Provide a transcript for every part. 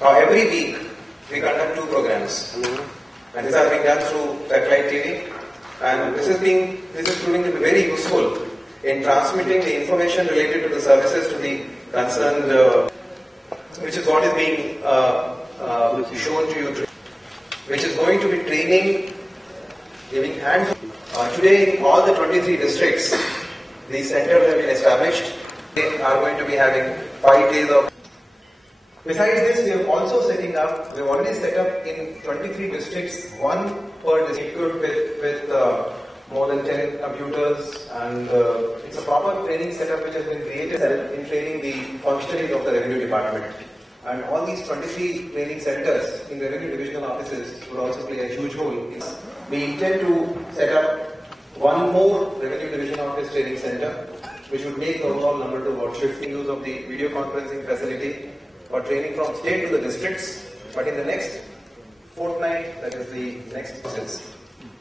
Every week we conduct 2 programs, and these are being done through satellite TV, and this is proving to be very useful in transmitting the information related to the services to the concerned, which is what is being shown to you today, which is going to be training, giving hands. Today, in all the 23 districts, these centers have been established. They are going to be having 5 days of. Besides this, we are also setting up, we have already set up in 23 districts, 1 per district with more than 10 computers, and it's a proper training setup which has been created in training the functionaries of the revenue department. And all these 23 training centers in revenue divisional offices would also play a huge role. We intend to set up 1 more revenue division office training center, which would make the overall number to about 50 use of the video conferencing facility for training from state to the districts, but in the next fortnight, that is the next process.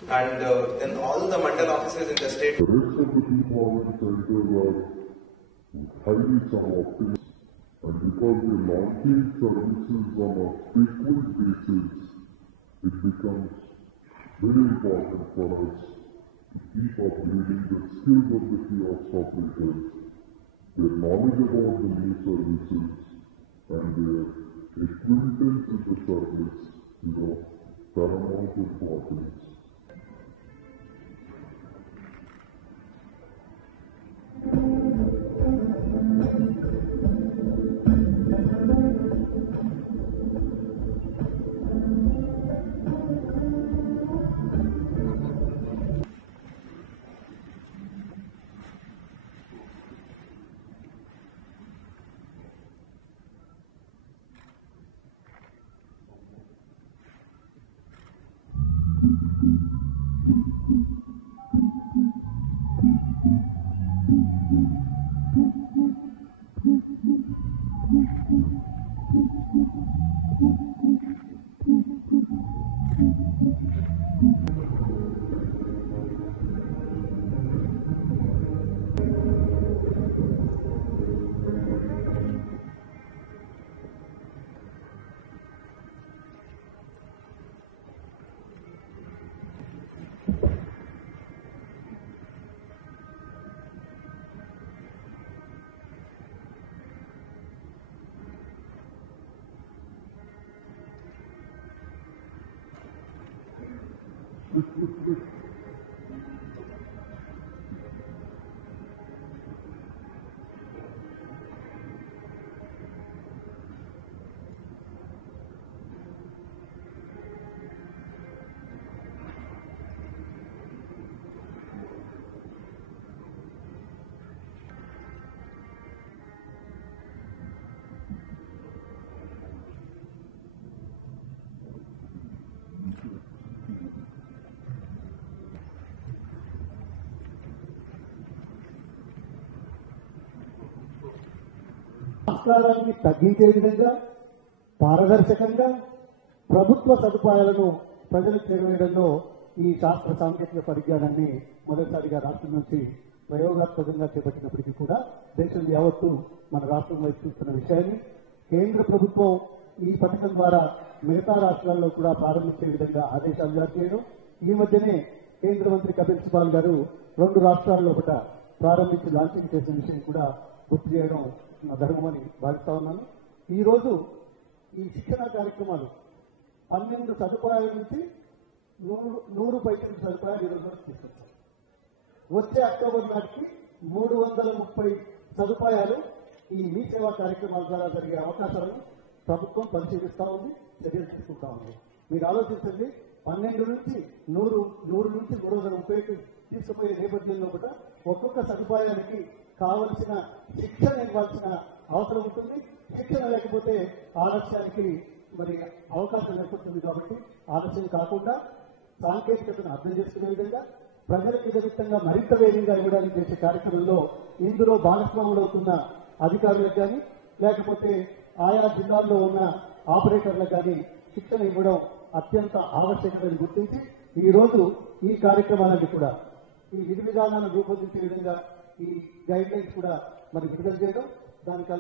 And then all the mandal offices in the state. The rest of the people centers are highly suboptimal, and because we're launching services on a frequent basis, it becomes very important for us to keep upgrading the skills of the kiosk operators, their knowledge about the new services, and their acquaintance with the service is of paramount importance. సంస్కారాన్ని తగ్గించే విధంగా పారదర్శకంగా ప్రభుత్వ సదుపాయాలను ప్రజలకు చేరవేయడంలో ఈ శాస్త్ర సాంకేతిక పరిజ్ఞానాన్ని మొదటిసారిగా రాష్ట్రం నుంచి ప్రయోగాత్మకంగా చేపట్టినప్పటికీ కూడా దేశం యావత్తు మన రాష్ట్రం వైపు చూస్తున్న విషయాన్ని కేంద్ర ప్రభుత్వం ఈ పథకం ద్వారా మిగతా రాష్ట్రాల్లో కూడా ప్రారంభించే విధంగా ఆదేశాలు జారీ చేయడం, ఈ మధ్యనే కేంద్ర మంత్రి కపిల్ సిబాల్ గారు 2 రాష్ట్రాల్లో కూడా ప్రారంభించి లాంచింగ్ చేసిన విషయం కూడా గుర్తు చేయడం నా ధర్మమని భావిస్తా ఉన్నాను. ఈ రోజు ఈ శిక్షణ కార్యక్రమాలు 12 సదుపాయాల నుంచి 100 పైసలు సదుపాయాలు ఈ రోజు తీసుకొచ్చారు. వచ్చే అక్టోబర్ నాటికి 330 సదుపాయాలు ఈ మీ సేవా కార్యక్రమాల ద్వారా జరిగే అవకాశాలను ప్రభుత్వం పరిశీలిస్తా ఉంది, చర్యలు తీసుకుంటా ఉంది. మీరు ఆలోచించండి, 12 నుంచి 100 నుంచి 330 తీసుకుపోయే నేపథ్యంలో కూడా ఒక్కొక్క సదుపాయానికి కావలసిన శిక్షణ ఇవ్వాల్సిన అవసరం ఉంటుంది. శిక్షణ లేకపోతే ఆలస్యానికి మరి అవకాశం ఏర్పడుతుంది. కాబట్టి ఆలస్యం కాకుండా సాంకేతికతను అర్థం చేసుకునే విధంగా ప్రజలకు నిమిత్తంగా మరింత వేగంగా ఇవ్వడానికి చేసే కార్యక్రమంలో ఇందులో భాగస్వాములు అవుతున్న అధికారులకు కానీ లేకపోతే ఆయా జిల్లాల్లో ఉన్న ఆపరేటర్లకు కానీ శిక్షణ ఇవ్వడం అత్యంత ఆవశ్యకతని గుర్తించి ఈ రోజు ఈ కార్యక్రమాలన్నీ కూడా ఈ విధి విధానాలను రూపొందించే విధంగా ఈ గైడ్ లైన్స్ కూడా మరి విడుదల చేయడం, దానికి